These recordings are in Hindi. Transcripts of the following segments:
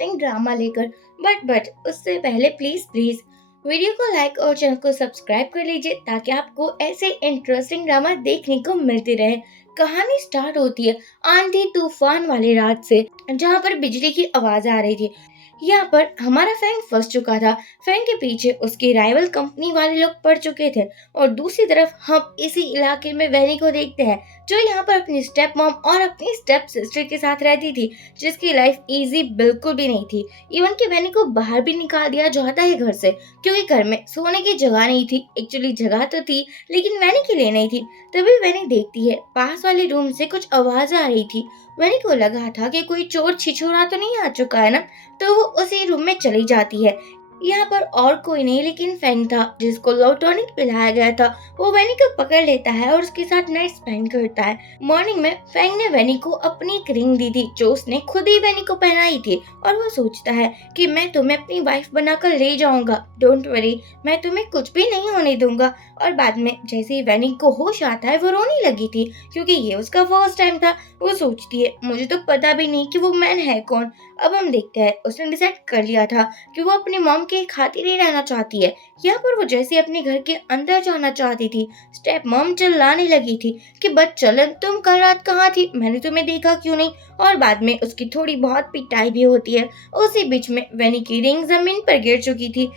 इंटरेस्टिंग ड्रामा लेकर। बट उससे पहले प्लीज प्लीज वीडियो को लाइक और चैनल को सब्सक्राइब कर लीजिए ताकि आपको ऐसे इंटरेस्टिंग ड्रामा देखने को मिलते रहे। कहानी स्टार्ट होती है आंधी तूफान वाली रात से, जहाँ पर बिजली की आवाज आ रही थी। यहाँ पर हमारा फैंग फंस चुका था। फैंग के पीछे उसकी राइवल कंपनी वाले लोग पड़ चुके थे और दूसरी तरफ हम इसी इलाके में वैनी को देखते हैं, जो यहाँ पर अपनी स्टेप मॉम और अपनी स्टेप सिस्टर के साथ रहती थी, जिसकी लाइफ इजी बिल्कुल भी नहीं थी। इवन कि वैनी को बाहर भी निकाल दिया जाता है घर से, क्योंकि घर में सोने की जगह नहीं थी। एक्चुअली जगह तो थी लेकिन वैनी के लिए नहीं थी। तभी वैनी देखती है पास वाले रूम से कुछ आवाज आ रही थी। वैनी को लगा था कि कोई चोर छिछोरा तो नहीं आ चुका है ना, तो वो उसी रूम में चली जाती है। यहाँ पर और कोई नहीं लेकिन फैंग था, जिसको लो टॉनिक पिलाया गया था। वो वैनी को पकड़ लेता है और उसके साथ नाइट स्पेंड करता है। मॉर्निंग में फैंग ने वैनी को अपनी एक रिंग दी थी, जो उसने खुद ही वैनी को पहनाई थी, और वो सोचता है कि मैं तुम्हें अपनी वाइफ बनाकर ले जाऊंगा, डोंट वरी, मैं तुम्हें कुछ भी नहीं होने दूंगा। और बाद में जैसे ही वैनी को होश आता है, वो रोने लगी थी, क्योंकि ये उसका फर्स्ट टाइम था। वो सोचती है मुझे तो पता भी नहीं कि वो मैन है कौन। अब हम देखते हैं उसने डिसाइड कर लिया था कि वो अपनी मॉम के खातिर ही रहना चाहती है। यहाँ पर वो जैसे अपने घर के अंदर जाना चाहती थी, स्टेप मॉम चिल्लाने लगी थी कि बच्चलन तुम कल रात कहाँ थी, मैंने तुम्हें देखा क्यों नहीं। और बाद में उसकी थोड़ी बहुत पिटाई भी होती है। उसी बीच में वैनी की रिंग जमीन पर गिर चुकी थी।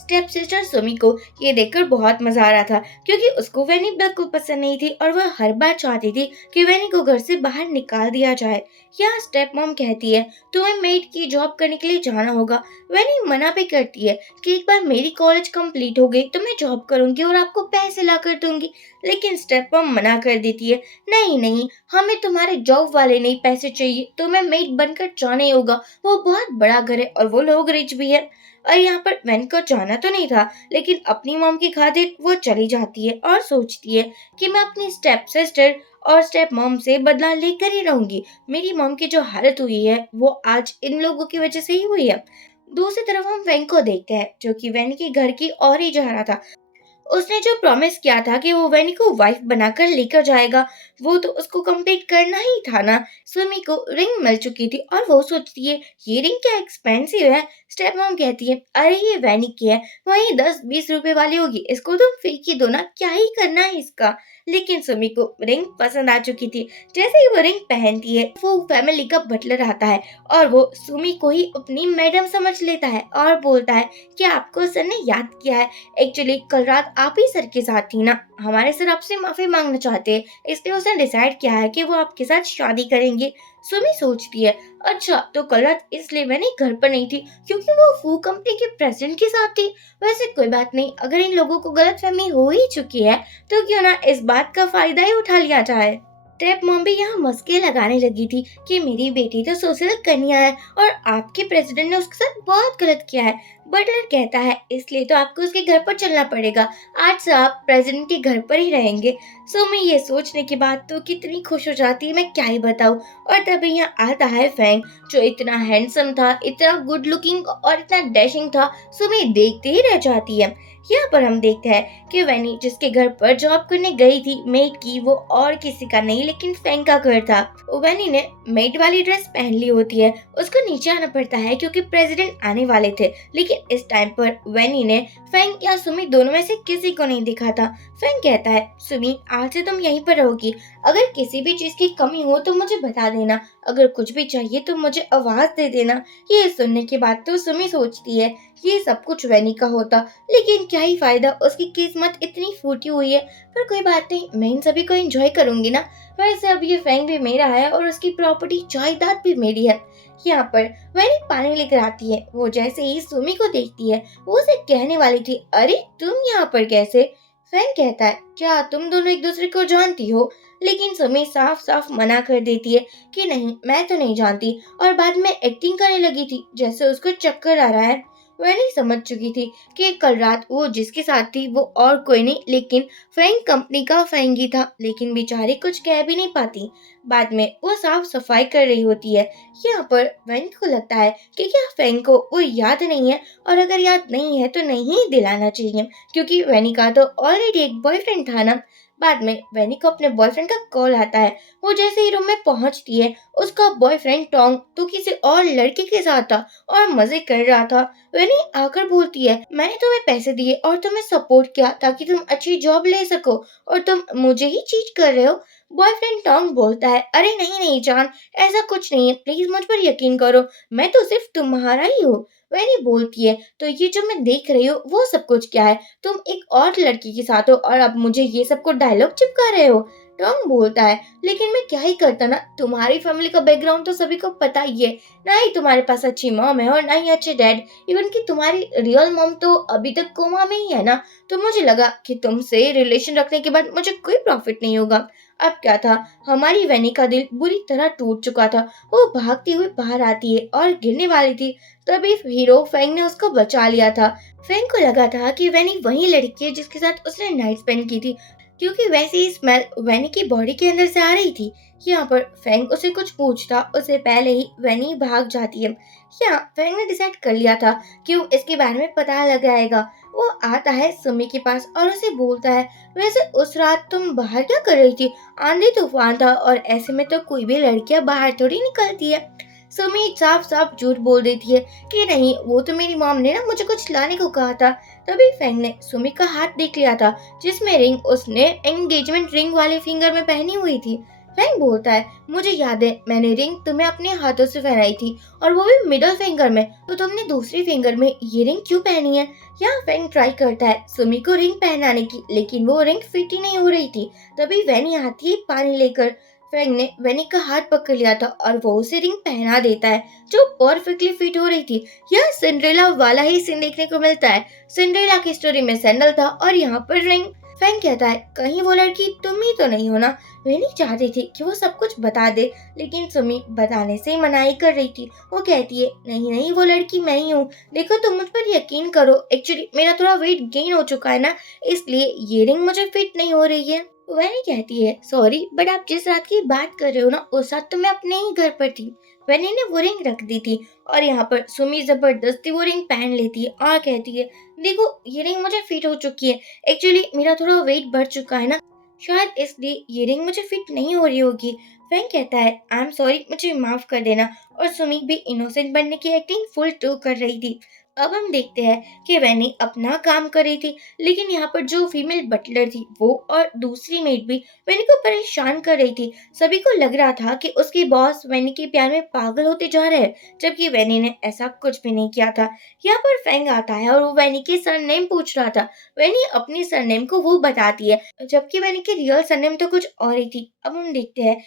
स्टेप सिस्टर सुमी को ये देखकर बहुत मजा आ रहा था, क्योंकि उसको वैनी बिल्कुल पसंद नहीं थी और वह हर बार चाहती थी कि वैनी को घर से बाहर निकाल दिया जाए। यहाँ स्टेप मॉम कहती है तुम्हें मेड की जॉब करने के लिए जाना होगा। वैनी मना भी करती है कि एक बार मेरी कॉलेज कंप्लीट हो गई तो मैं जॉब करूंगी और आपको पैसे ला कर दूंगी। लेकिन स्टेप मॉम मना कर देती है, नहीं नहीं, हमें तुम्हारे जॉब वाले नहीं पैसे चाहिए, तुम्हें मेड बनकर जाना ही होगा। वो बहुत बड़ा घर है और वो लोग रिच भी है। और यहाँ पर वैन को जाना तो नहीं था, लेकिन अपनी मॉम की खातिर वो चली जाती है और सोचती है कि मैं अपनी स्टेप सिस्टर और स्टेप मॉम से बदला लेकर ही रहूंगी। मेरी मॉम की जो हालत हुई है वो आज इन लोगों की वजह से ही हुई है। दूसरी तरफ हम वैन को देखते हैं, जो कि वैन के घर की ओर ही जा रहा था। उसने जो प्रॉमिस किया था कि वो वैनी को वाइफ बनाकर लेकर जाएगा, वो तो उसको कंप्लीट करना ही था ना। सुमी को रिंग मिल चुकी थी और वो सोचती है ये रिंग क्या एक्सपेंसिव है। स्टेप मॉम कहती है अरे ये वैनी की है, वही 10-20 रुपए वाली होगी, इसको तुम फेंक ही दो ना, क्या ही करना है इसका। लेकिन सुमी को रिंग पसंद आ चुकी थी। जैसे ही वो रिंग पहनती है, वो फैमिली का बटलर आता है और वो सुमी को ही अपनी मैडम समझ लेता है और बोलता है कि आपको सर ने याद किया है, एक्चुअली कल रात आप ही सर के साथ थी ना, हमारे सर आपसे माफी मांगना चाहते हैं, इसलिए उसने डिसाइड किया है कि वो आपके साथ शादी करेंगे। सुमी सोचती है अच्छा तो कल रात इसलिए मैंने घर पर नहीं थी क्योंकि वो फू कंपनी के प्रेसिडेंट के साथ थी। वैसे कोई बात नहीं, अगर इन लोगों को गलतफहमी हो ही चुकी है तो क्यों ना इस बात का फायदा ही उठा लिया जाए। स्टेप मॉम भी यहाँ मस्के लगाने लगी थी कि मेरी बेटी तो सोशल कन्या है और आपके प्रेसिडेंट ने उसके साथ बहुत गलत किया है। बटलर कहता है इसलिए तो आपको उसके घर पर चलना पड़ेगा, आज से आप प्रेसिडेंट के घर पर ही रहेंगे। सुमी ये सोचने के बाद तो कितनी खुश हो जाती है, मैं क्या ही बताऊं। और तभी यहाँ आता है फैंग, जो इतना हैंडसम था, इतना गुड लुकिंग और इतना डैशिंग था, सुमी देखते ही रह जाती है। यहाँ पर हम देखते हैं कि वैनी जिसके घर पर जॉब करने गई थी मेड की, वो और किसी का नहीं लेकिन फैंग का घर था। वैनी ने मेड वाली ड्रेस पहन ली होती है, उसको नीचे आना पड़ता है क्योंकि प्रेसिडेंट आने वाले थे। लेकिन इस टाइम पर वैनी ने फैंग या सुमी दोनों में से किसी को नहीं दिखा था। फैंग कहता है सुमी आज से तुम यहीं पर रहोगी, अगर किसी भी चीज की कमी हो तो मुझे बता देना, अगर कुछ भी चाहिए तो मुझे आवाज दे देना। ये सुनने के बाद तो सुमी सोचती है ये सब कुछ वैनी का होता, लेकिन क्या ही फायदा, उसकी किस्मत इतनी फूटी हुई है। पर कोई बात नहीं, मैं इन सभी को एंजॉय करूंगी ना। वैसे अब ये फैंग भी मेरा है और उसकी प्रॉपर्टी जायदाद भी मेरी है। यहाँ पर वैनी पानी लेकर आती है। वो जैसे ही सुमी को देखती है, वो उसे कहने वाली थी अरे तुम यहाँ पर कैसे। फैंग कहता है क्या तुम दोनों एक दूसरे को जानती हो, लेकिन सुमी साफ साफ मना कर देती है कि नहीं मैं तो नहीं जानती, और बाद में एक्टिंग करने लगी थी जैसे उसको चक्कर आ रहा है। वह नहीं समझ चुकी थी कि कल रात वो जिसके साथ थी वो और कोई नहीं लेकिन फैंग कंपनी का फैंग ही था, लेकिन बेचारी कुछ कह भी नहीं पाती। बाद में वो साफ सफाई कर रही होती है। यहाँ पर वैन को लगता है कि क्या फैंग को वो याद नहीं है, और अगर याद नहीं है तो नहीं दिलाना चाहिए, क्योंकि वैनी का तो ऑलरेडी एक बॉयफ्रेंड था ना। बाद में वैनी को अपने बॉयफ्रेंड का कॉल आता है। वो जैसे ही रूम में पहुंचती है, उसका बॉयफ्रेंड टोंग तो किसी और लड़के के साथ था और मजे कर रहा था। वैनी आकर बोलती है, मैंने तुम्हें पैसे दिए और तुम्हें सपोर्ट किया ताकि तुम अच्छी जॉब ले सको और तुम मुझे ही चीट कर रहे हो। बॉयफ्रेंड टोंग बोलता है, अरे नहीं नहीं जान, ऐसा कुछ नहीं है, प्लीज मुझ पर यकीन करो, मैं तो सिर्फ तुम्हारा ही हूँ। वैनी बोलती है, तो ये जो मैं देख रही हूँ वो सब कुछ क्या है? तुम एक और लड़की के साथ हो और अब मुझे ये सब को डायलॉग चिपका रहे हो। टॉम बोलता है, लेकिन मैं क्या ही करता ना, तुम्हारी फैमिली का बैकग्राउंड तो सभी को पता ही है, ना ही तुम्हारे पास अच्छी मॉम है और ना ही अच्छे डैड। इवन कि तुम्हारी रियल मॉम तो अभी तक कोमा में ही है ना। तो मुझे लगा कि तुमसे रिलेशन रखने के बाद मुझे कोई प्रॉफिट नहीं होगा। अब क्या था, हमारी वैनी का दिल बुरी तरह टूट चुका था। वो भागती हुई बाहर आती है और गिरने वाली थी, तभी हीरो फेंग ने उसको बचा लिया था। फेंग को लगा था कि वैनी वही लड़की है जिसके साथ उसने नाइट स्पेंड की थी, क्योंकि वैसी ही स्मेल वैनी की बॉडी के अंदर से आ रही थी। यहाँ पर फेंग उसे कुछ पूछता उससे पहले ही वैनी भाग जाती है। यहाँ फेंग ने डिसाइड कर लिया था कि वो इसके बारे में पता लगाएगा। वो आता है सुमी के पास और उसे बोलता है, वैसे उस रात तुम बाहर क्या कर रही थी? आंधी तूफान था और ऐसे में तो कोई भी लड़कियां बाहर थोड़ी निकलती है। सुमी साफ साफ झूठ बोल देती है कि नहीं, वो तो मेरी मॉम ने ना मुझे कुछ लाने को कहा था। तभी फेंग ने सुमी का हाथ देख लिया था, जिसमें रिंग उसने एंगेजमेंट रिंग वाले फिंगर में पहनी हुई थी। फेंग बोलता है, मुझे याद है मैंने रिंग तुम्हें अपने हाथों से पहनाई थी और वो भी मिडल फिंगर में, तो तुमने दूसरी फिंगर में ये रिंग क्यों पहनी है? यहाँ फेंग ट्राई करता है सुमी को रिंग पहनाने की, लेकिन वो रिंग फिट ही नहीं हो रही थी। तभी वैनी आती है पानी लेकर। फेंग ने वैनी का हाथ पकड़ लिया था और वो उसे रिंग पहना देता है जो परफेक्टली फिट हो रही थी। यह सिंड्रेला वाला ही सीन देखने को मिलता है। सिंड्रेला की स्टोरी में सैंडल था और यहाँ पर रिंग। फेंग कहता है, कहीं वो लड़की तुम ही तो नहीं हो ना? वैनी चाहती थी कि वो सब कुछ बता दे, लेकिन सुमी बताने से मनाही कर रही थी। वो कहती है, नहीं नहीं, वो लड़की मैं ही हूँ, देखो तुम मुझ पर यकीन करो, एक्चुअली मेरा थोड़ा वेट गेन हो चुका है ना, इसलिए ये रिंग मुझे फिट नहीं हो रही है। वैनी कहती है, सॉरी बट आप जिस रात की बात कर रहे हो ना, उस रात तो मैं अपने ही घर पर थी। वैनी ने वो रिंग रख दी थी और यहाँ पर सुमी जबरदस्ती वो रिंग पहन लेती है और कहती है, देखो ये रिंग मुझे फिट हो चुकी है, एक्चुअली मेरा थोड़ा वेट बढ़ चुका है ना, शायद इसलिए ये रिंग मुझे फिट नहीं हो रही होगी। फैंग कहता है, आई एम सॉरी, मुझे माफ कर देना। और सुमी भी इनोसेंट बनने की एक्टिंग फुल टू कर रही थी। अब हम देखते हैं कि वैनी अपना काम कर रही थी, लेकिन यहाँ पर जो फीमेल बटलर थी वो और दूसरी मेड भी वैनी को परेशान कर रही थी। सभी को लग रहा था कि उसके बॉस वैनी के प्यार में पागल होते जा रहे हैं, जबकि वैनी ने ऐसा कुछ भी नहीं किया था। यहाँ पर फैंग आता है और वो वैनी के सरनेम पूछ रहा था। वैनी अपनी सरनेम को वो बताती है, जबकि वैनी की रियल सरनेम तो कुछ और ही थी। अब हम देखते हैं,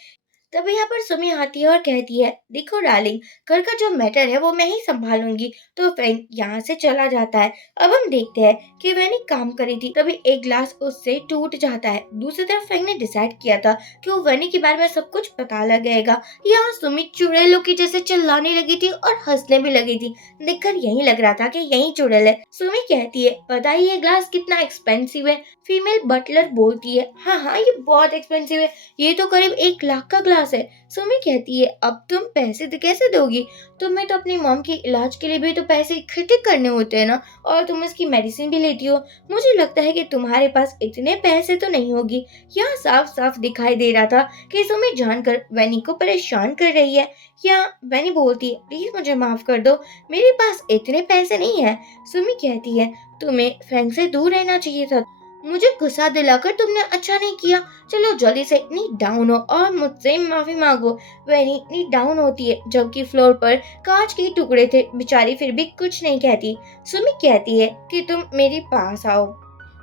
तब यहाँ पर सुमी आती है और कहती है, देखो डार्लिंग, घर का जो मैटर है वो मैं ही संभालूंगी। तो फ्रैंक यहाँ से चला जाता है। अब हम देखते हैं कि वैनी काम करी थी, तभी एक ग्लास उससे टूट जाता है। दूसरी तरफ फ्रैंक ने डिसाइड किया था कि वो वैनी के बारे में सब कुछ पता लगाएगा। यहाँ सुमी चुड़ैलों की जैसे चिल्लाने लगी थी और हंसने भी लगी थी। देखकर यही लग रहा था कि यही चुड़ैल है। सुमी कहती है, पता ही ये ग्लास कितना एक्सपेंसिव है? फीमेल बटलर बोलती है, हाँ हाँ ये बहुत एक्सपेंसिव है, ये तो करीब 1 लाख का ग्लास है। सुमी कहती है, अब तुम पैसे कैसे दोगी? तुम्हें तो अपनी मॉम के इलाज के लिए भी तो पैसे इकट्ठे करने होते हैं ना, और तुम इसकी मेडिसिन भी लेती हो। मुझे लगता है कि तुम्हारे पास इतने पैसे तो नहीं होगी। यहाँ साफ साफ दिखाई दे रहा था कि सुमी जानकर वैनी को परेशान कर रही है। यहाँ वैनी बोलती है, प्लीज मुझे माफ कर दो, मेरे पास इतने पैसे नहीं है। सुमी कहती है, तुम्हें फैंग से दूर रहना चाहिए था, मुझे गुस्सा दिलाकर तुमने अच्छा नहीं किया। चलो जल्दी से नी डाउन हो और मुझसे माफी मांगो। वैनी नी डाउन होती है, जबकि फ्लोर पर कांच के टुकड़े थे। बेचारी फिर भी कुछ नहीं कहती। सुमी कहती है कि तुम मेरे पास आओ।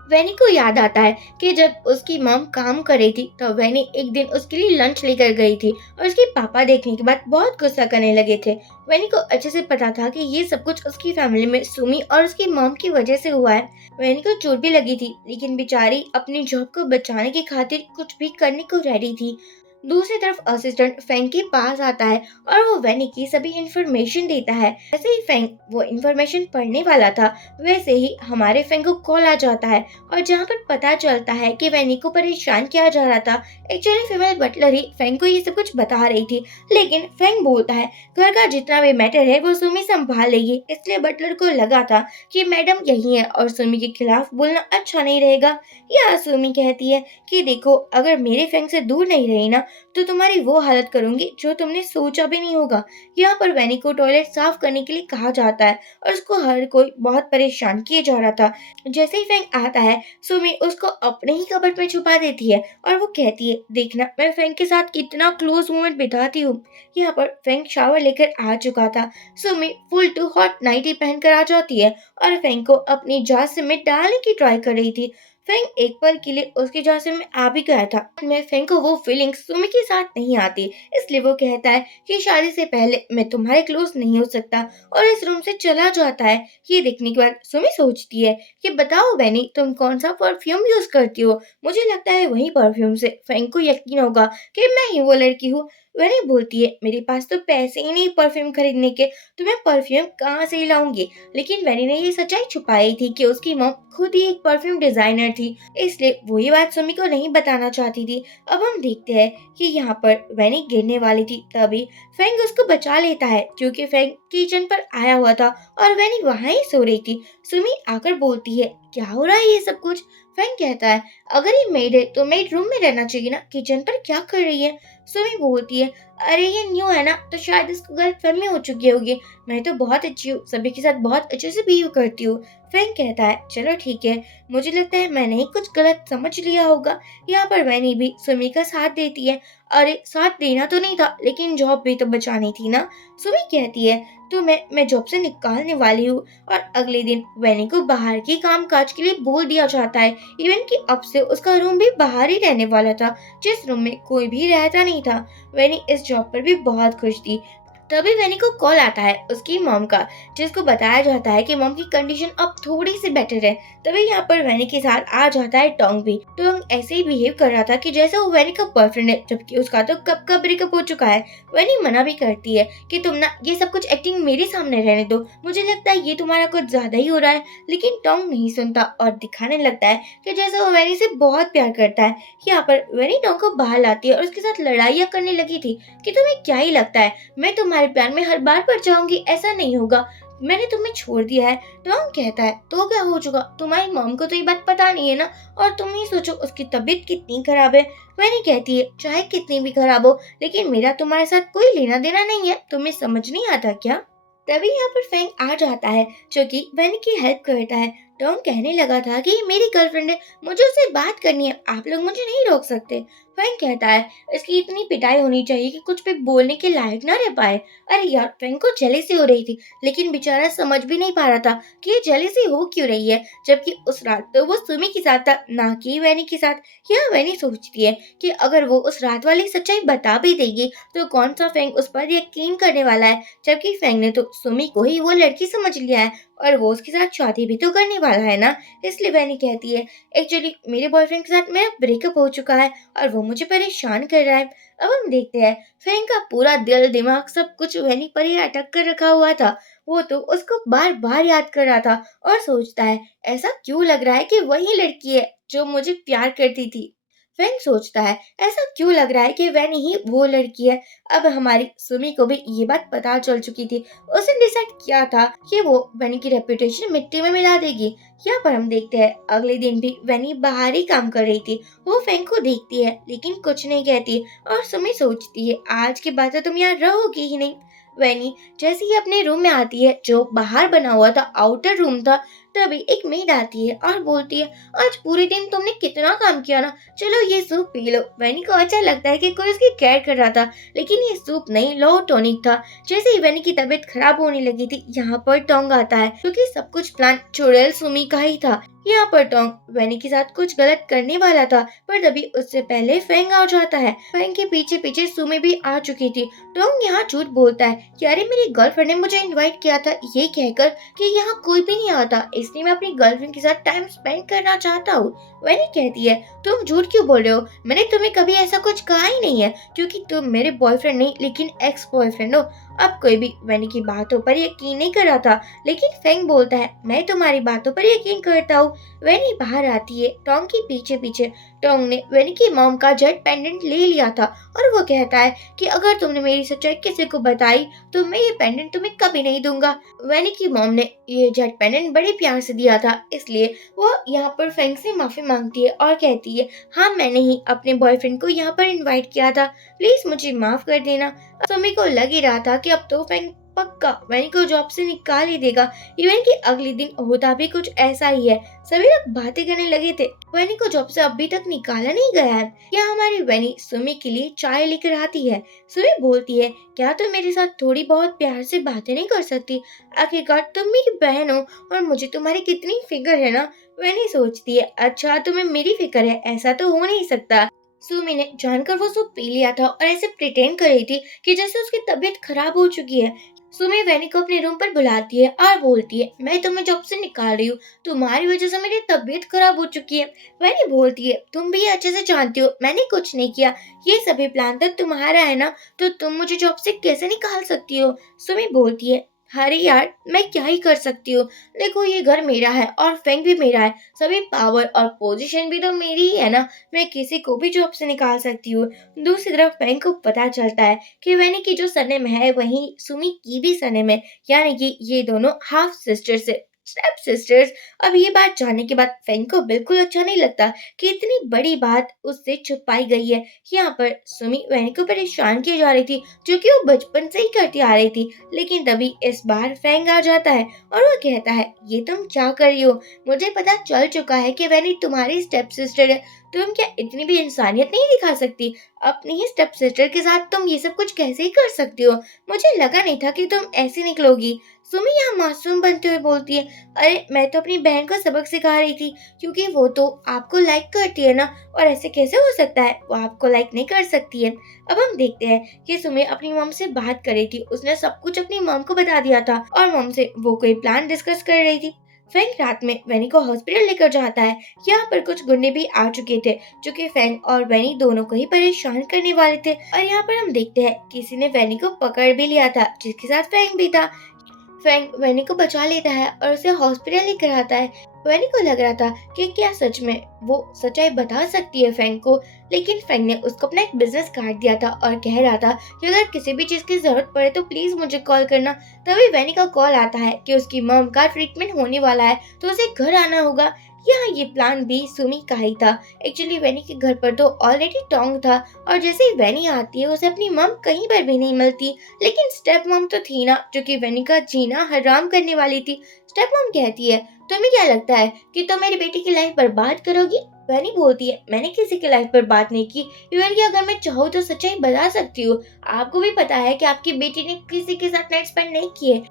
वैनी को याद आता है कि जब उसकी मॉम काम कर रही थी तो वैनी एक दिन उसके लिए लंच लेकर गई थी और उसके पापा देखने के बाद बहुत गुस्सा करने लगे थे। वैनी को अच्छे से पता था कि ये सब कुछ उसकी फैमिली में सुमी और उसकी मॉम की वजह से हुआ है। वैनी को चोट भी लगी थी, लेकिन बेचारी अपनी जॉब को बचाने की खातिर कुछ भी करने को रेडी थी। दूसरी तरफ असिस्टेंट फेंग के पास आता है और वो वैनी की सभी इंफॉर्मेशन देता है। जैसे ही फेंग वो इंफॉर्मेशन पढ़ने वाला था, वैसे ही हमारे फेंग को कॉल आ जाता है और जहाँ पर पता चलता है कि वैनी को परेशान किया जा रहा था। एक्चुअली फीमेल बटलर ही फेंग को ये सब कुछ बता रही थी, लेकिन फेंग बोलता है घर का जितना भी मैटर है वो सुमी संभाल लेगी। इसलिए बटलर को लगा था कि मैडम यही है और सुमी के खिलाफ बोलना अच्छा नहीं रहेगा। या सुमी कहती है कि देखो, अगर मेरे फेंग से दूर नहीं रही ना, तो तुम्हारी वो हालत करूंगी जो तुमने सोचा भी नहीं होगा। यहाँ पर वैनी को टॉयलेट साफ करने के लिए कहा जाता है और उसको हर कोई बहुत परेशान किए जा रहा था। जैसे ही फैंग आता है, सुमी उसको अपने ही कबर्ड में छुपा देती है और वो कहती है, देखना मैं फैंग के साथ कितना क्लोज मोमेंट बिताती हूँ। यहाँ पर फैंग शावर लेकर आ चुका था। Sumi full to hot nighty पहनकर आ जाती है और फैंग को अपनी जांच में डालने की ट्राई कर रही थी। फैंग एक पल के लिए उसकी जांच में आ भी गया था। मैं फैंग को वो फीलिंग सुमी के साथ नहीं आती, इसलिए वो कहता है कि शादी से पहले मैं तुम्हारे क्लोज नहीं हो सकता और इस रूम से चला जाता है। ये देखने के बाद सुमी सोचती है कि बताओ बेनी, तुम कौन सा परफ्यूम यूज करती हो? मुझे लगता है वही परफ्यूम से फैंग को यकीन होगा कि मैं ही वो लड़की हूँ। वेनी बोलती है, मेरे पास तो पैसे ही नहीं परफ्यूम खरीदने के, तो मैं परफ्यूम कहाँ से लाऊंगी? लेकिन वेनी ने ये सच्चाई छुपाई थी कि उसकी मॉम खुद ही एक परफ्यूम डिजाइनर थी, इसलिए वो ये बात सुमी को नहीं बताना चाहती थी। अब हम देखते हैं कि यहाँ पर वेनी गिरने वाली थी, तभी फैंग उसको बचा लेता है क्योंकि फैंग किचन पर आया हुआ था और वेनी वहां ही सो रही थी। सुमी आकर बोलती है, क्या हो रहा है ये सब कुछ? फैंग कहता है, अगर ये मेड है तो मेड रूम में रहना चाहिए ना, किचन पर क्या कर रही है? सुमी बोलती है, अरे ये न्यू है ना, तो शायद इसको गलतफहमी हो चुकी होगी। मैं तो बहुत अच्छी हूँ, सभी के साथ बहुत अच्छे से बिहेव करती हूँ। फैंग कहता है, चलो ठीक है, मुझे लगता है मैंने ही कुछ गलत समझ लिया होगा। यहाँ पर वैनी भी सुमी का साथ देती है। अरे साथ देना तो नहीं था, लेकिन जॉब भी तो बचानी थी ना। सुमी कहती है, तो मैं जॉब से निकालने वाली हूँ। और अगले दिन वैनी को बाहर के काम काज के लिए बोल दिया जाता है। इवन कि अब से उसका रूम भी बाहर ही रहने वाला था, जिस रूम में कोई भी रहता नहीं था। वैनी इस जॉब पर भी बहुत खुश थी। तभी वैनी को कॉल आता है उसकी मॉम का, जिसको बताया जाता है कि मॉम की कंडीशन अब थोड़ी सी बेटर है। तभी यहाँ पर वैनी के साथ आ जाता है टोंग भी। टोंग ऐसे ही बिहेव कर रहा था कि जैसे वो वैनी का बॉयफ्रेंड है, जबकि उसका तो कब का ब्रेकअप हो चुका है। वैनी मना भी करती है कि तुम ना ये सब कुछ एक्टिंग मेरे सामने रहने दो, मुझे लगता है ये तुम्हारा कुछ ज्यादा ही हो रहा है। लेकिन टोंग नहीं सुनता और दिखाने लगता है कि जैसे वो वैनी से बहुत प्यार करता है। यहाँ पर वैनी टोंग को बाहर लाती है और उसके साथ लड़ाइयाँ करने लगी थी कि तुम्हें क्या ही लगता है मैं तुम्हारे प्यार में हर बार पड़ जाऊंगी? ऐसा नहीं होगा, मैंने तुम्हें छोड़ दिया है। टॉम कहता है, तो क्या हो चुका? तुम्हारी मॉम को तो ये बात पता नहीं है ना, और तुम ही सोचो उसकी तबीयत कितनी खराब है। वैनी कहती है, चाहे कितनी भी खराब हो, लेकिन मेरा तुम्हारे साथ कोई लेना देना नहीं है, तुम्हें समझ नहीं आता क्या? तभी यहाँ पर फैंग आ जाता है, जो कि वैनी की हेल्प करता है। टॉम कहने लगा था कि ये मेरी गर्लफ्रेंड है, मुझे उससे बात करनी है, आप लोग मुझे नहीं रोक सकते। फैंग कहता है, इसकी इतनी पिटाई होनी चाहिए कि कुछ भी बोलने के लायक ना रह पाए। अरे यार, फैंग को जेलेसी हो रही थी, लेकिन बेचारा समझ भी नहीं पा रहा था कि ये जेलेसी हो क्यों रही है, जबकि उस रात तो वो सुमी के साथ था, ना कि वैनी के साथ। यहाँ वैनी सोचती है कि अगर वो उस रात वाली सच्चाई बता भी देगी तो कौन सा फैंग उस पर यकीन करने वाला है, जबकि फैंग ने तो सुमी को ही वो लड़की समझ लिया है और वो उसके साथ शादी भी तो करने वाला है ना। इसलिए वैनी कहती है, एक्चुअली मेरे बॉयफ्रेंड के साथ मेरा ब्रेकअप हो चुका है और वो मुझे परेशान कर रहा है। अब हम देखते हैं फैंग का पूरा दिल दिमाग सब कुछ वैनी पर ही अटक कर रखा हुआ था। वो तो उसको बार बार याद कर रहा था और सोचता है, ऐसा क्यों लग रहा है कि वही लड़की है जो मुझे प्यार करती थी। फैंग सोचता है, ऐसा क्यों लग रहा है कि वैनी ही वो लड़की है। अब हमारी सुमी को भी ये बात पता चल चुकी थी। उसने डिसाइड किया था कि वो वैनी की रेपुटेशन मिट्टी में मिला देगी। यहाँ पर हम देखते हैं अगले दिन भी वैनी बाहर ही काम कर रही थी। वो फैंग को देखती है लेकिन कुछ नहीं कहती और सुमी सोचती है, आज के बाद तो तुम यहाँ रहोगी ही नहीं। वैनी जैसे ही अपने रूम में आती है, जो बाहर बना हुआ था, आउटर रूम था, तभी एक मेड आती है और बोलती है, आज पूरे दिन तुमने कितना काम किया ना, चलो ये सूप पी लो। वैनी को अच्छा लगता है कि कोई उसकी केयर कर रहा था, लेकिन ये सूप नहीं, लो टॉनिक था। जैसे ही वैनी की तबीयत खराब होने लगी थी, यहाँ पर टोंग आता है क्योंकि सब कुछ प्लान चुड़ैल सुमी का ही था। यहाँ पर टोंग वैनी के साथ कुछ गलत करने वाला था, पर तभी उससे पहले फैंग आ जाता है। फैंग के पीछे पीछे सुमी भी आ चुकी थी। टोंग यहाँ झूठ बोलता है कि अरे मेरी गर्लफ्रेंड ने मुझे इनवाइट किया था, ये कहकर कि यहाँ कोई भी नहीं आता। इसलिए मैं अपनी गर्लफ्रेंड के साथ टाइम स्पेंड करना चाहता हूँ। वैनी कहती है, तुम झूठ क्यों बोल रहे हो? मैंने तुम्हें कभी ऐसा कुछ कहा ही नहीं है, क्योंकि तुम मेरे बॉयफ्रेंड नहीं लेकिन एक्स बॉयफ्रेंड हो। अब कोई भी वैनी की बातों पर यकीन नहीं कर रहा था, लेकिन फेंग बोलता है, मैं तुम्हारी बातों पर यकीन करता हूँ। वैनी बाहर आती है टोंग के पीछे पीछे। टोंग ने वैनी की मॉम का जेट पेंडेंट ले लिया था और वो कहता है कि अगर तुमने मेरी सच्चाई किसी को बताई तो मैं ये पेंडेंट तुम्हें कभी नहीं दूंगा। वैनी की मॉम ने ये जेट पेंडेंट बड़े प्यार से दिया था, इसलिए वो यहाँ पर फेंग से माफी मांगती है और कहती है, हाँ मैंने ही अपने बॉयफ्रेंड को यहाँ पर इनवाइट किया था, प्लीज मुझे माफ कर देना। सुमी को लग ही रहा था कि अब तो फेंग पक्का वैनी को जॉब से निकाल ही देगा। इवन कि अगले दिन होता भी कुछ ऐसा ही है। सभी लोग बातें करने लगे थे, वैनी को जॉब से अभी तक निकाला नहीं गया है। क्या हमारी वैनी सुमी के लिए चाय लेकर आती है। सुमी बोलती है, क्या तुम मेरे साथ थोड़ी बहुत प्यार से बातें नहीं कर सकती? आखिरकार तुम मेरी बहन हो और मुझे तुम्हारी कितनी फिक्र है ना। वैनी सोचती है, अच्छा तुम्हें मेरी फिक्र है, ऐसा तो हो नहीं सकता। सुमी ने जानकर वो सूप पी लिया था और ऐसे प्रिटेंड कर रही थी कि जैसे उसकी तबीयत खराब हो चुकी है। सुमी वैनी को अपने रूम पर बुलाती है और बोलती है, मैं तुम्हें जॉब से निकाल रही हूँ, तुम्हारी वजह से मेरी तबीयत खराब हो चुकी है। वैनी बोलती है, तुम भी ये अच्छे से जानती हो मैंने कुछ नहीं किया, ये सभी प्लान तो तुम्हारा है ना, तो तुम मुझे जॉब से कैसे निकाल सकती हो? सुमी बोलती है, अरे यार मैं क्या ही कर सकती हूँ, देखो ये घर मेरा है और फेंग भी मेरा है, सभी पावर और पोजीशन भी तो मेरी ही है ना, मैं किसी को भी जॉब से निकाल सकती हूँ। दूसरी तरफ फेंग को पता चलता है कि वैनी की जो सरनेम है वही सुमी की भी सरनेम है, यानी कि ये दोनों हाफ सिस्टर्स है, स्टेप सिस्टर्स। अब ये बात जानने के बाद फेंग को बिल्कुल अच्छा नहीं लगता कि इतनी बड़ी बात उससे छुपाई गई है। यहाँ पर सुमी वैनी को परेशान की जा रही थी, जो कि वो बचपन से ही करती आ रही थी, लेकिन तभी इस बार फेंग आ जाता है और वो कहता है, ये तुम क्या कर रही हो? मुझे पता चल चुका है कि वैनी तुम्हारी स्टेप सिस्टर है, तुम क्या इतनी भी इंसानियत नहीं दिखा सकती? अपनी ही स्टेप सिस्टर के साथ तुम ये सब कुछ कैसे ही कर सकती हो? मुझे लगा नहीं था कि तुम ऐसी निकलोगी। सुमी यहाँ मासूम बनते हुए बोलती है, अरे मैं तो अपनी बहन को सबक सिखा रही थी, क्योंकि वो तो आपको लाइक करती है ना, और ऐसे कैसे हो सकता है, वो आपको लाइक नहीं कर सकती है। अब हम देखते हैं कि सुमी अपनी मॉम से बात कर रही थी, उसने सब कुछ अपनी मॉम को बता दिया था और मॉम से वो कोई प्लान डिस्कस कर रही थी। फैंग रात में वैनी को हॉस्पिटल लेकर जाता है। यहाँ पर कुछ गुंडे भी आ चुके थे, जो कि फैंग और वैनी दोनों को ही परेशान करने वाले थे, और यहाँ पर हम देखते हैं किसी ने वैनी को पकड़ भी लिया था, जिसके साथ फैंग भी था। फ्रैंक वैनी को बचा लेता है और उसे हॉस्पिटल लेकर आता है। वैनी को लग रहा था कि क्या सच में वो सच्चाई बता सकती है फ्रैंक को, लेकिन फ्रैंक ने उसको अपना एक बिजनेस कार्ड दिया था और कह रहा था कि अगर किसी भी चीज की जरूरत पड़े तो प्लीज मुझे कॉल करना। तभी वैनी का कॉल आता है कि उसकी मॉम का ट्रीटमेंट होने वाला है, तो उसे घर आना होगा। यहाँ ये प्लान भी सुमी का ही था। एक्चुअली वैनी के घर पर तो ऑलरेडी टोंग था, और जैसे ही वैनी आती है उसे अपनी मॉम कहीं पर भी नहीं मिलती, लेकिन स्टेप मॉम तो थी ना, जो कि वैनी का जीना हराम करने वाली थी। स्टेप मॉम कहती है, तुम्हें क्या लगता है कि तुम मेरी बेटी की लाइफ बर्बाद करोगी? वैनी बोलती है, मैंने किसी की लाइफ बर्बाद नहीं की, इवन कि अगर मैं चाहूँ तो सच्चाई बता सकती हूँ। आपको भी पता है कि आपकी बेटी ने किसी के साथ नाइट स्पेंड नहीं किए,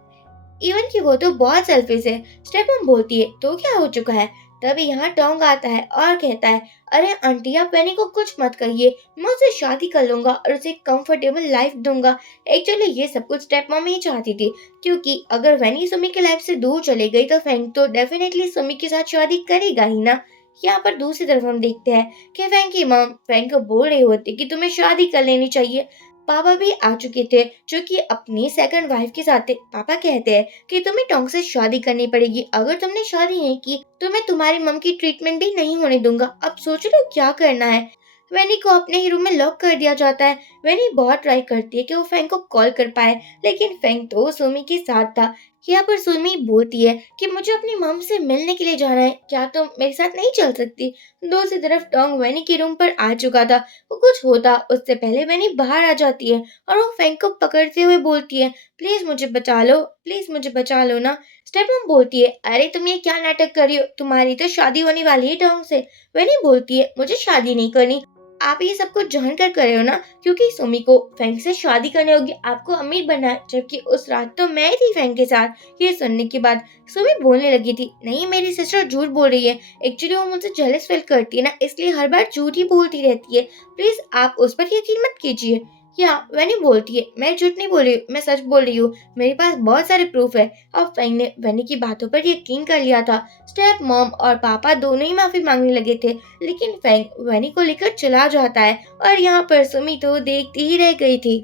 इवन कि वो तो बहुत सेल्फिश है। स्टेफन बोलती है, तो क्या हो चुका है? तभी यहाँ टोंग आता है और कहता है, अरे आंटी आप वैनी को कुछ मत कहिए, मैं उससे शादी कर लूंगा और उसे कंफर्टेबल लाइफ दूंगा। एक्चुअली ये सब कुछ स्टेप मॉम ही चाहती थी, क्योंकि अगर वैनी सुमी की लाइफ से दूर चली गई तो फैंग तो डेफिनेटली सुमी के साथ शादी करेगा ही ना। यहाँ पर दूसरी तरफ हम देखते हैं कि फैंग की मॉम फैंग को बोल रही होती कि तुम्हें शादी कर लेनी चाहिए। पापा भी आ चुके थे, जो कि अपनी सेकंड वाइफ के साथ थे। पापा कहते हैं कि तुम्हें टोंग से शादी करनी पड़ेगी, अगर तुमने शादी नहीं की तो मैं तुम्हारी मम की ट्रीटमेंट भी नहीं होने दूंगा। अब सोच लो क्या करना है। वैनी को अपने ही रूम में लॉक कर दिया जाता है। वैनी बहुत ट्राई करती है कि वो फैंग को कॉल कर पाए, लेकिन फैंग तो सुमी के साथ था। यहाँ पर सुमी बोलती है कि मुझे अपनी मम से मिलने के लिए जाना है, क्या तुम मेरे साथ नहीं चल सकती? दूसरी तरफ टोंग वैनी के रूम पर आ चुका था। वो कुछ होता उससे पहले वैनी बाहर आ जाती है और वो फैंग को पकड़ते हुए बोलती है, प्लीज मुझे बचा लो, प्लीज मुझे बचा लो ना। स्टेफन बोलती है, अरे तुम ये क्या नाटक कर रही हो, तुम्हारी तो शादी होने वाली है टोंग से। वैनी बोलती है, मुझे शादी नहीं करनी, आप ये सब कुछ जानकर कर रहे हो ना, क्योंकि सुमी को फैंग से शादी करनी होगी, आपको अमीर बनना है, जबकि उस रात तो मैं थी फैंग के साथ। ये सुनने के बाद सुमी बोलने लगी थी, नहीं मेरी सिस्टर झूठ बोल रही है, एक्चुअली वो मुझसे जेलस फील करती है ना, इसलिए हर बार झूठ ही बोलती रहती है, प्लीज आप उस पर यकीन मत कीजिए। या वैनी बोलती है, मैं झूठ नहीं बोल रही हूँ, मैं सच बोल रही हूँ, मेरे पास बहुत सारे प्रूफ है। अब फेंग ने वैनी की बातों पर यकीन कर लिया था। स्टेप मॉम और पापा दोनों ही माफी मांगने लगे थे, लेकिन फेंग वैनी को लेकर चला जाता है और यहाँ पर सुमी तो देखती ही रह गई थी।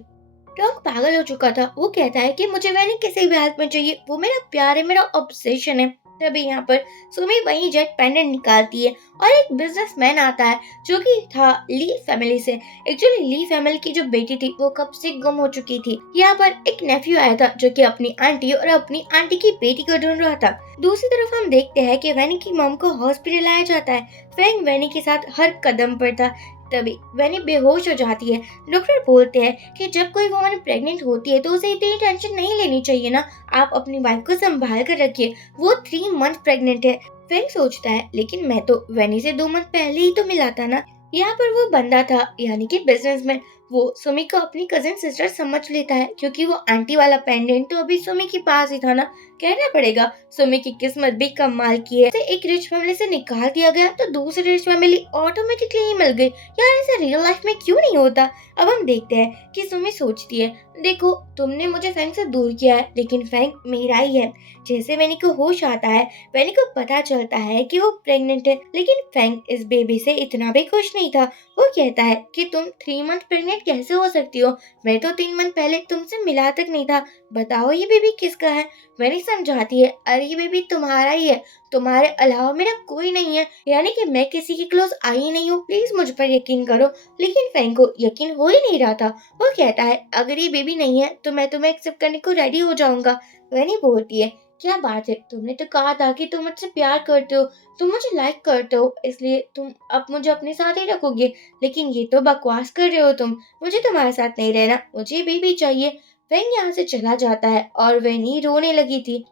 टॉम पागल हो चुका था। वो कहता है कि मुझे वैनी किसी भी हालत में चाहिए, वो मेरा प्यार है, मेरा ऑब्सेशन है। तभी यहाँ पर सुमी वही जेट पेंडेंट निकालती है और एक बिजनेसमैन आता है जो कि था ली फैमिली से। एक्चुअली ली फैमिली की जो बेटी थी वो कब से गुम हो चुकी थी। यहाँ पर एक नेफ्यू आया था जो कि अपनी आंटी और अपनी आंटी की बेटी को ढूंढ रहा था। दूसरी तरफ हम देखते हैं कि वैनी की मॉम को हॉस्पिटल लाया जाता है। फैंग वैनी के साथ हर कदम पर था। तभी वैनी बेहोश हो जाती है। डॉक्टर बोलते हैं कि जब कोई वुमन प्रेग्नेंट होती है तो उसे इतनी टेंशन नहीं लेनी चाहिए ना, आप अपनी वाइफ को संभाल कर रखिए, वो 3 मंथ प्रेग्नेंट है। फिर सोचता है, लेकिन मैं तो वैनी से 2 मंथ पहले ही तो मिला था ना। यहाँ पर वो बंदा था यानी कि बिजनेसमैन, वो सुमी को अपनी कजिन सिस्टर समझ लेता है क्योंकि वो आंटी वाला पेंडेंट तो अभी सुमी के पास ही था ना। कहना पड़ेगा सुमी की किस्मत भी कमाल की है। एक रिच फैमिली से निकाल दिया गया तो दूसरी रिच फैमिली ऑटोमेटिकली ही मिल गई। यार ऐसा रियल लाइफ में क्यों नहीं होता। अब हम देखते हैं कि सुमी सोचती है, देखो तुमने मुझे फैंग से दूर किया है लेकिन फैंग मेरा ही है। जैसे वैनी को होश आता है, वैनी को पता चलता है कि वो प्रेग्नेंट है, लेकिन फैंग इस बेबी से इतना भी खुश नहीं था। वो कहता है कि तुम 3 मंथ प्रेग्नेंट कैसे हो सकती हो, मैं तो 3 मंथ पहले तुमसे मिला तक नहीं था, बताओ ये बेबी किसका है। वैनी समझाती है, अरे ये बेबी तुम्हारा ही है, तुम्हारे अलावा मेरा कोई नहीं है, यानी कि मैं किसी के क्लोज आई नहीं हूँ, प्लीज मुझ पर यकीन करो। लेकिन फैंग को यकीन हो ही नहीं रहा था। वो कहता है, अगर ये बेबी नहीं है तो मैं तुम्हें एक्सेप्ट करने को रेडी हो जाऊंगा। वैनी बोलती है, क्या बात है, तुमने तो कहा था कि तुम मुझसे प्यार करते हो, तुम मुझे लाइक करते हो, इसलिए तुम अब मुझे अपने साथ ही रखोगे, लेकिन ये तो बकवास कर रहे हो तुम, मुझे तुम्हारे साथ नहीं रहना, मुझे बेबी चाहिए। फेंग यहाँ से चला जाता है और वैनी रोने लगी थी।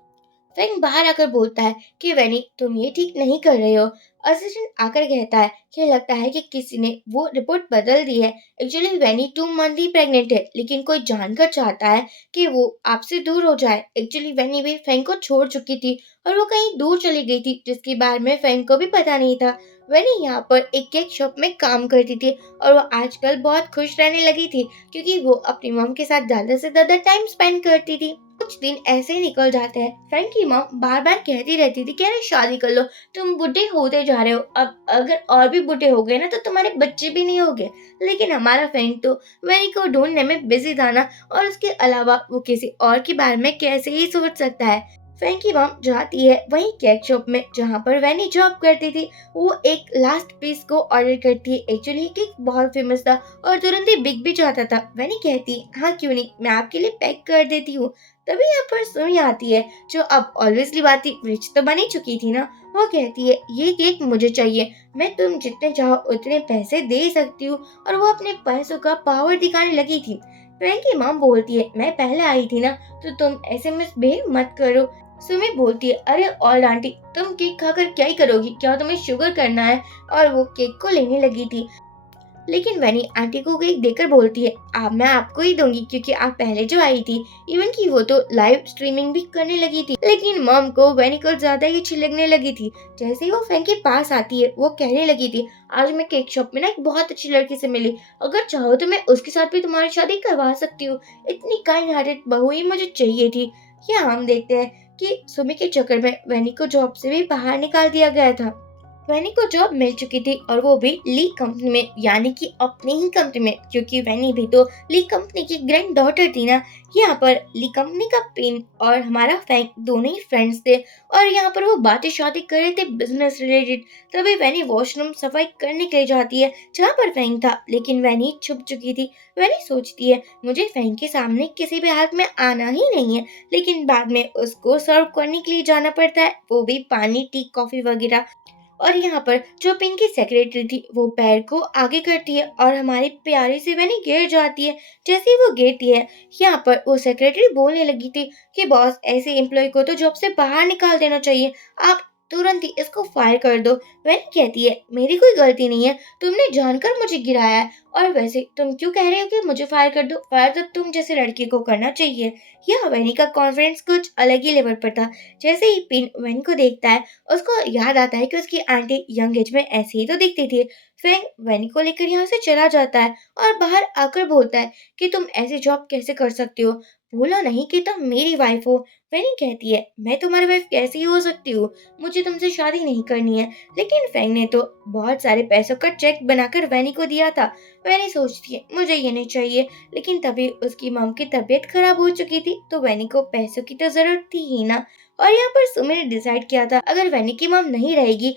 फेंग बाहर आकर बोलता है कि वैनी तुम ये ठीक नहीं कर रहे हो। असिस्टेंट आकर कहता है कि लगता है कि किसी ने वो रिपोर्ट बदल दी है। एक्चुअली वैनी 2 मंथ ही प्रेग्नेंट है, लेकिन कोई जानकर चाहता है कि वो आपसे दूर हो जाए। एक्चुअली वैनी भी फेंग को छोड़ चुकी थी और वो कहीं दूर चली गई थी जिसके बारे में फेंग को भी पता नहीं था। वैनी यहाँ पर एक केक शॉप में काम करती थी और वो आजकल बहुत खुश रहने लगी थी क्योंकि वो अपनी मॉम के साथ ज्यादा से ज्यादा टाइम स्पेंड करती थी। कुछ दिन ऐसे ही निकल जाते हैं। फ्रैंक की मॉम बार बार कहती रहती थी कि अरे शादी कर लो, तुम बुढ़े होते जा रहे हो, अब अगर और भी बुढ़े हो गए ना तो तुम्हारे बच्चे भी नहीं होंगे। लेकिन हमारा फ्रैंक तो वैनी को ढूंढने में बिजी था ना, और उसके अलावा वो किसी और के बारे में कैसे ही सोच सकता है। फ्रैंक की मॉम जाती है वही केक शॉप में जहाँ पर वैनी जॉब करती थी। वो एक लास्ट पीस को ऑर्डर करती है। एक्चुअली केक बहुत फेमस था और तुरंत ही बिक भी जाता था। वैनी कहती, हाँ क्यों नहीं, मैं आपके लिए पैक कर देती हूँ। तभी यहाँ पर सुमी आती है जो अब ऑलवेजली बात रिच तो बनी चुकी थी ना। वो कहती है, ये केक मुझे चाहिए, मैं तुम जितने चाहो उतने पैसे दे सकती हूँ। और वो अपने पैसों का पावर दिखाने लगी थी। फ्रैंक की मॉम बोलती है, मैं पहले आई थी ना, तो तुम ऐसे मिसबिहेव मत करो। सुमी बोलती है, अरे और आंटी तुम केक खाकर क्या ही करोगी, क्या तुम्हें शुगर करना है। और वो केक को लेने लगी थी, लेकिन वैनी आंटी को केक देकर बोलती है, अब मैं आपको ही दूंगी क्योंकि आप पहले जो आई थी। इवन की वो तो लाइव स्ट्रीमिंग भी करने लगी थी। लेकिन मॉम को वैनी को ज्यादा ही अच्छी लगने लगी थी। जैसे ही वो फैंक के पास आती है वो कहने लगी थी, आज मैं केक शॉप में ना एक बहुत अच्छी लड़की से मिली, अगर चाहो तो मैं उसके साथ भी तुम्हारी शादी करवा सकती हूँ, इतनी काइंड हार्टेड बहू ही मुझे चाहिए थी। यहाँ हम देखते हैं कि सुमी के चक्कर में वैनी को जॉब से भी बाहर निकाल दिया गया था। वैनी को जॉब मिल चुकी थी और वो भी ली कंपनी में, यानी कि अपनी ही कंपनी में, क्योंकि वैनी भी तो ली कंपनी की ग्रैंड डॉटर थी ना। यहाँ पर ली कंपनी का पिन और हमारा फैंक दोनों ही फ्रेंड्स थे और यहाँ पर वो बातें शादी कर रहे थे बिजनेस रिलेटेड। तभी वैनी वॉशरूम सफाई करने के लिए जाती है जहाँ पर फैंक था, लेकिन वैनी छुप चुकी थी। वैनी सोचती है, मुझे फैंक के सामने किसी भी हालत में आना ही नहीं है, लेकिन बाद में उसको सर्व करने के लिए जाना पड़ता है, वो भी पानी टी कॉफी वगैरह। और यहाँ पर जो पिंक की सेक्रेटरी थी वो पैर को आगे करती है और हमारी प्यारी सी बहनी गिर जाती है। जैसे ही वो गिरती है, यहाँ पर वो सेक्रेटरी बोलने लगी थी कि बॉस, ऐसे एम्प्लॉय को तो जॉब से बाहर निकाल देना चाहिए, आप तुरंत ही इसको फायर कर दो। वैन कहती है, मेरी कोई गलती नहीं है, तुमने जानकर मुझे गिराया है, और वैसे तुम क्यों कह रहे हो कि मुझे फायर कर दो, फायर तो तुम जैसे लड़की को करना चाहिए। यह वैनी का कॉन्फिडेंस कुछ अलग ही लेवल पर था। जैसे ही पिन वैन को देखता है उसको याद आता है कि उसकी आंटी यंग एज में ऐसी ही तो दिखती थी। फेंग वैनी को लेकर यहाँ से चला जाता है और बाहर आकर बोलता है कि तुम ऐसी जॉब कैसे कर सकती हो, बोला नहीं कि तुम मेरी वाइफ हो। वैनी कहती है मैं तुम्हारी वाइफ कैसे ही हो सकती हूँ, मुझे तुमसे शादी नहीं करनी है। लेकिन फेंग ने तो बहुत सारे पैसों का चेक बनाकर वैनी को दिया था। वैनी सोचती है मुझे ये नहीं चाहिए, लेकिन तभी उसकी मॉम की तबीयत खराब हो चुकी थी तो वैनी को पैसों की तो जरूरत थी ही ना। और यहाँ पर सुमी ने डिसाइड किया था अगर वैनी की मॉम नहीं रहेगी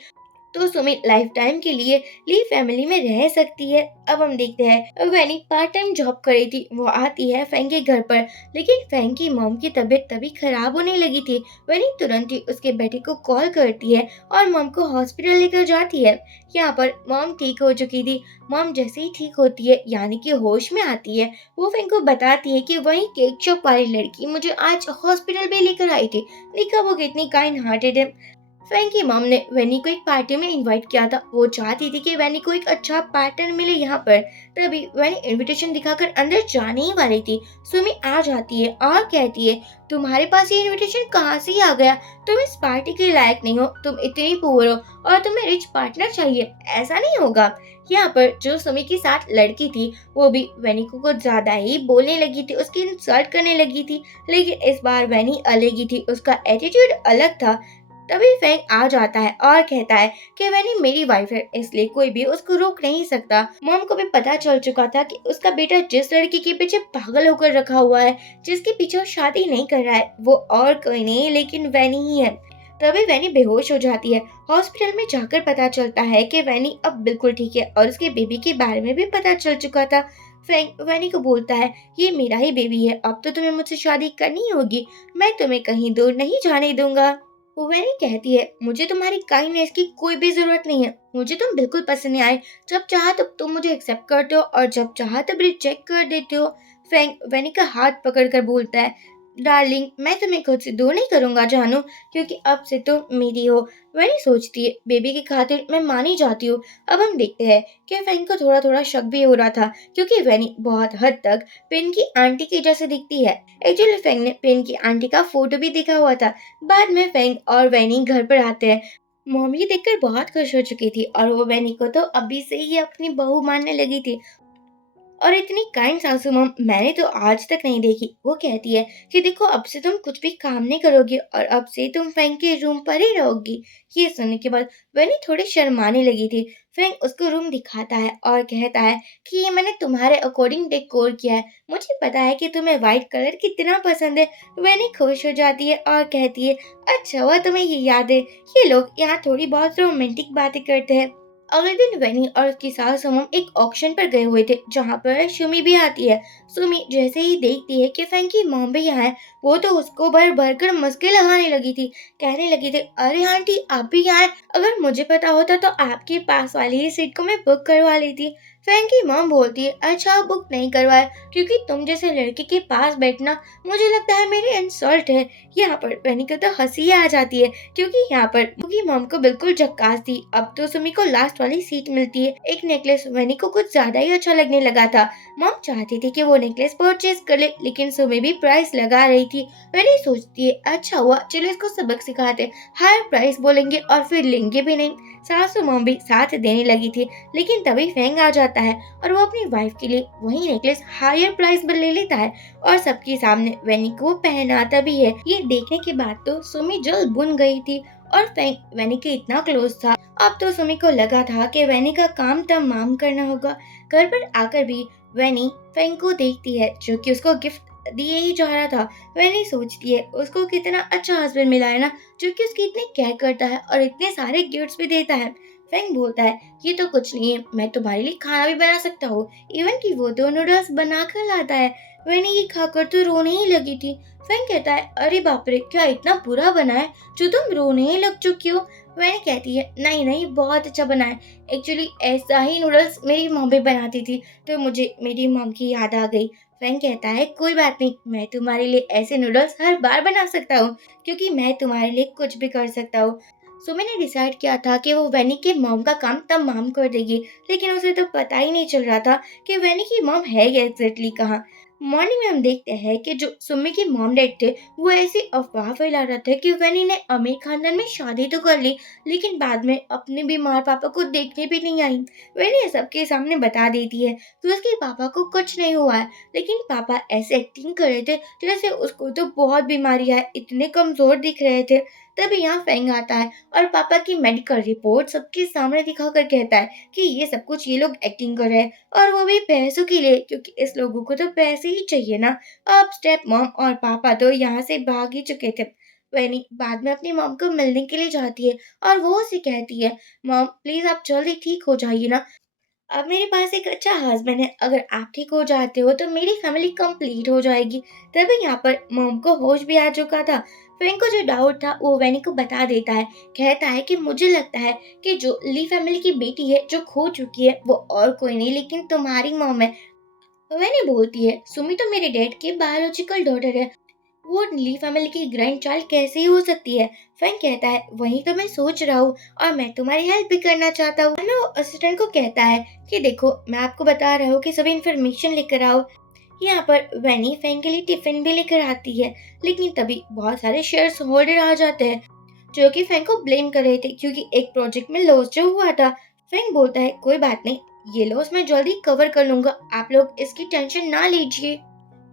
तो सुमी लाइफ टाइम के लिए ली फैमिली में रह सकती है। अब हम देखते हैं वैनी पार्ट टाइम जॉब कर रही थी, वो आती है फैंग के घर पर, लेकिन फैंग की मॉम की तबीयत तभी खराब होने लगी थी। वैनी तुरंत ही उसके बेटे को कॉल करती है और मॉम को हॉस्पिटल लेकर जाती है। यहाँ पर मॉम ठीक हो चुकी थी। मॉम जैसे ही ठीक होती है यानी कि होश में आती है, वो फैंग को बताती है कि वही केक शॉप वाली लड़की मुझे आज हॉस्पिटल में लेकर आई थी। देखा वो कितनी काइंड हार्टेड है। फैंग की मॉम ने वैनी को एक पार्टी में इनवाइट किया था। वो चाहती थी कि वैनी को एक अच्छा पार्टनर मिले यहाँ पर। तभी वैनी इनविटेशन दिखाकर अंदर जाने ही वाली थी, सुमी आ जाती है और कहती है तुम्हारे पास ये इनविटेशन कहाँ से ही आ गया, तुम इस पार्टी के लायक नहीं हो, तुम इतनी पुअर हो और तुम्हें रिच पार्टनर चाहिए, ऐसा नहीं होगा। यहाँ पर जो सुमी के साथ लड़की थी वो भी वैनी को कुछ ज्यादा ही बोलने लगी थी, उसकी इंसल्ट करने लगी थी। लेकिन इस बार वैनी अलग ही थी, उसका एटीट्यूड अलग था। तभी फैंग आ जाता है और कहता है कि वैनी मेरी वाइफ है, इसलिए कोई भी उसको रोक नहीं सकता। मॉम को भी पता चल चुका था कि उसका बेटा जिस लड़की के पीछे पागल होकर रखा हुआ है, जिसके पीछे वो शादी नहीं कर रहा है, वो और कोई नहीं लेकिन वैनी ही है। तभी वैनी बेहोश हो जाती है। हॉस्पिटल में जाकर पता चलता है कि वैनी अब बिल्कुल ठीक है और उसके बेबी के बारे में भी पता चल चुका था। फैंग वैनी को बोलता है ये मेरा ही बेबी है, अब तो तुम्हें मुझसे शादी करनी होगी, मैं तुम्हें कहीं दूर नहीं जाने दूंगा। वैनी कहती है मुझे तुम्हारी काइंडनेस की कोई भी जरूरत नहीं है, मुझे तुम बिल्कुल पसंद नहीं आए, जब चाहा तब तुम मुझे एक्सेप्ट करते हो और जब चाहा तब रिजेक्ट कर देते हो। फैंग वैनी का हाथ पकड़कर बोलता है डार्लिंग मैं तुम्हें खुद से दूर नहीं करूंगा जानू, क्योंकि अब से तुम मेरी हो। वैनी सोचती है बेबी की खातिर मैं मानी जाती हूँ। अब हम देखते हैं कि फैंग को थोड़ा थोड़ा शक भी हो रहा था, क्योंकि वैनी बहुत हद तक पेन की आंटी की जैसे दिखती है। एक्चुअली फैंग ने पेन की आंटी का फोटो भी देखा हुआ था। बाद में फैंग और वैनी घर पर आते हैं। मॉम ये देखकर बहुत खुश हो चुकी थी और वो वैनी को तो अभी से ही अपनी बहू मानने लगी थी। और इतनी काइंड सासू माँ मैंने तो आज तक नहीं देखी। वो कहती है कि देखो अब से तुम कुछ भी काम नहीं करोगी और अब से तुम फैंग के रूम पर ही रहोगी। ये सुनने के बाद वैनी थोड़ी शर्माने लगी थी। फैंग उसको रूम दिखाता है और कहता है कि ये मैंने तुम्हारे अकॉर्डिंग डेकोर किया है, मुझे पता है कि तुम्हें व्हाइट कलर कितना पसंद है। वैनी खुश हो जाती है और कहती है अच्छा हुआ तुम्हें ये याद है, ये लोग यहाँ थोड़ी बहुत रोमांटिक बातें करते हैं। अगले दिन वैनी और उसकी सास समम एक ऑक्शन पर गए हुए थे, जहाँ पर सुमी भी आती है। सुमी जैसे ही देखती है कि फैंग की मॉम भी यहाँ है, वो तो उसको भर भर कर मस्के लगाने लगी थी। कहने लगी थी अरे आंटी आप भी यहाँ हैं, अगर मुझे पता होता तो आपके पास वाली ही सीट को मैं बुक करवा लेती। फैंग की मॉम बोलती है अच्छा आप बुक नहीं करवाए, क्योंकि तुम जैसे लड़के के पास बैठना मुझे लगता है मेरी इंसल्ट है। यहाँ पर वैनी को तो हंसी आ जाती है, क्योंकि यहाँ पर उनकी मॉम को बिल्कुल झक्कास थी। अब तो सुमी को लास्ट वाली सीट मिलती है। एक नेकलेस वैनी को कुछ ज्यादा ही अच्छा लगने लगा था। मॉम चाहती थी कि वो नेकलेस परचेज कर ले, लेकिन सुमी भी प्राइस लगा रही थी। वैनी सोचती है अच्छा हुआ चलो इसको सबक सिखाते, हायर प्राइस बोलेंगे और फिर लेंगे भी नहीं। सासू मॉम भी साथ देने लगी थी, लेकिन तभी फैंग आ जाता है और वो अपनी वाइफ के लिए वही नेकलेस हायर प्राइस पर ले लेता है और सबके सामने वैनी को पहनाता भी है। ये देखने के बाद तो सुमी जल बुन गई थी और फैंग वैनी के इतना क्लोज था। अब तो सुमी को लगा था कि वैनी का काम तमाम करना होगा। घर पर आकर भी वैनी फैंग को देखती है, जो कि उसको गिफ्ट दिए ही जा रहा था। वैनी सोचती है उसको कितना अच्छा हस्बैंड मिला है ना, जो कि उसकी इतनी केयर करता है और इतने सारे गिफ्ट्स भी देता है। फैंग बोलता है ये तो कुछ नहीं है, मैं तुम्हारे लिए खाना भी बना सकता हूँ, इवन कि वो तो नूडल्स बना कर लाता है। वैनी ये खाकर तो रोने ही लगी थी। फैंग कहता है अरे बाप रे क्या इतना बुरा बना है जो तुम रोने ही लग चुकी हो। वैनी कहती है नहीं नहीं बहुत अच्छा बना है, एक्चुअली ऐसा ही नूडल्स मेरी मॉम भी बनाती थी तो मुझे मेरी मॉम की याद आ गई। फैंग कहता है कोई बात नहीं, मैं तुम्हारे लिए ऐसे नूडल्स हर बार बना सकता हूँ, क्योंकि मैं तुम्हारे लिए कुछ भी कर सकता हूँ। सुमी ने डिसाइड किया था कि वो वैनी के मॉम का काम तमाम कर देगी, लेकिन उसे तो पता ही नहीं चल रहा था कि वैनी की मॉम है एग्जैक्टली कहाँ। मॉर्निंग में हम देखते हैं कि जो सुमी की मॉम डैड थे वो ऐसी अफवाह फैला रहे थे कि वैनी ने अमीर खानदान में शादी तो कर ली, लेकिन बाद में अपने बीमार पापा को देखने भी नहीं आई। वैनी सबके सामने बता देती है कि उसके पापा को कुछ नहीं हुआ है, लेकिन पापा ऐसे एक्टिंग कर रहे थे जैसे उसको तो बहुत बीमारी है, इतने कमजोर दिख रहे थे। तभी यहाँ फेंग आता है और पापा की मेडिकल रिपोर्ट सबके सामने दिखाकर कहता है कि ये सब कुछ ये लोग एक्टिंग कर रहे हैं, और वो भी पैसों के लिए, क्योंकि इस लोगों को तो पैसे ही चाहिए ना। अब स्टेप मॉम और पापा तो यहाँ से भाग ही चुके थे। वैनी बाद में अपनी मॉम को मिलने के लिए जाती है और वो उसे कहती है, मॉम प्लीज आप जल्दी ठीक हो जाइए ना, अब मेरे पास एक अच्छा हस्बैंड है, अगर आप ठीक हो जाते हो तो मेरी फैमिली कंप्लीट हो जाएगी। तभी यहाँ पर मॉम को होश भी आ चुका था। फ्रेंक को जो डाउट था वो वैनी को बता देता है, कहता है कि मुझे लगता है कि जो ली फैमिली की बेटी है जो खो चुकी है वो और कोई नहीं लेकिन तुम्हारी मॉम है। वैनी बोलती है, सुमी तो मेरे डैड की बायोलॉजिकल डॉटर है, वो ली फैमिली की ग्रैंड चाइल्ड कैसे ही हो सकती है। फैंग कहता है, वही तो मैं सोच रहा हूँ और मैं तुम्हारी हेल्प भी करना चाहता हूँ। वो असिस्टेंट को कहता है कि देखो मैं आपको बता रहा हूँ कि सभी इन्फॉर्मेशन लेकर आओ। यहाँ पर वैनी फैंग के लिए टिफिन भी लेकर आती है, लेकिन तभी बहुत सारे शेयर्स होल्डर आ जाते हैं जो कि फैंग को ब्लेम कर रहे थे क्योंकि एक प्रोजेक्ट में लॉस जो हुआ था। फैंग बोलता है, कोई बात नहीं, ये लॉस मैं जल्दी कवर कर लूंगा, आप लोग इसकी टेंशन ना लीजिए।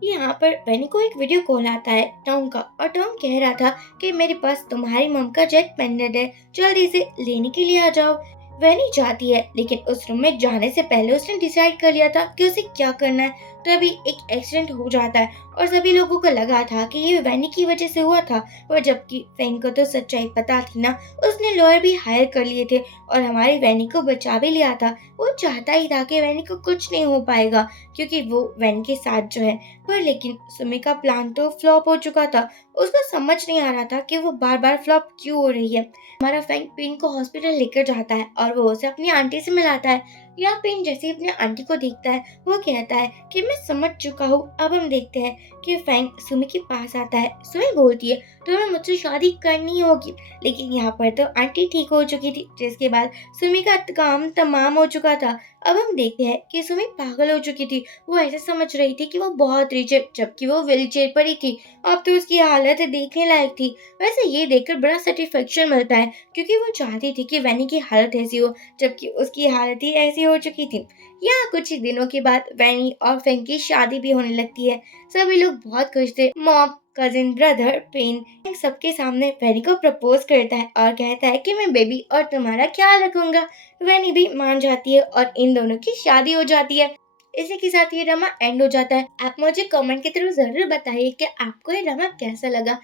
यहाँ पर वेनी को एक वीडियो कॉल आता है टॉम का, और टॉम कह रहा था कि मेरे पास तुम्हारी मम का जेट पेंडेंट है, जल्दी से लेने के लिए आ जाओ। वेनी जाती है, लेकिन उस रूम में जाने से पहले उसने डिसाइड कर लिया था कि उसे क्या करना है। तभी एक एक्सीडेंट हो जाता है और सभी लोगों को लगा था कि ये वेनी की वजह से हुआ था, और जबकि फेंग को तो सच्चाई पता थी ना। उसने लॉयर भी हायर कर लिए थे और हमारी वेनी को बचा भी लिया था। वो चाहता ही था कि वेनी को कुछ नहीं हो पाएगा क्योंकि वो वेनी के साथ जो है। पर लेकिन सुमी का प्लान तो फ्लॉप हो चुका था। उसको समझ नहीं आ रहा था कि वो बार बार फ्लॉप क्यों हो रही है। हमारा फैंग पिन को हॉस्पिटल लेकर जाता है और वो उसे अपनी आंटी से मिलाता है। यहाँ पिन जैसे ही अपनी आंटी को देखता है वो कहता है कि मैं समझ चुका हूँ। अब हम देखते हैं कि फैंग सुमी के पास आता है। सुमी बोलती है, तुम्हें मुझसे शादी करनी होगी, लेकिन यहाँ पर तो आंटी ठीक हो चुकी थी, जिसके बाद सुमी का काम तमाम हो चुका था। अब हम देखते हैं कि सुमी पागल हो चुकी थी। वो ऐसे समझ रही थी कि वो बहुत रिच है, जबकि वो व्हील चेयर पर ही थी। अब तो उसकी हालत देखने लायक थी। वैसे ये देखकर बड़ा सेटिस्फेक्शन मिलता है क्योंकि वो चाहती थी कि वैनी की हालत ऐसी हो, जबकि उसकी हालत ही ऐसी हो चुकी थी। यहाँ कुछ ही दिनों के बाद वैनी और फैंग की शादी भी होने लगती है। सभी लोग बहुत खुश थे। मॉम, कजिन, ब्रदर, पेन सबके सामने वैनी को प्रपोज करता है और कहता है कि मैं बेबी और तुम्हारा ख्याल रखूंगा। वैनी भी मान जाती है और इन दोनों की शादी हो जाती है। इसी के साथ ये ड्रामा एंड हो जाता है। आप मुझे कमेंट के थ्रू जरूर बताइए कि आपको ये ड्रामा कैसा लगा।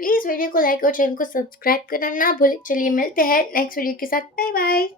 प्लीज वीडियो को लाइक और चैनल को सब्सक्राइब करना ना भूलें। चलिए मिलते हैं नेक्स्ट वीडियो के साथ। Bye bye.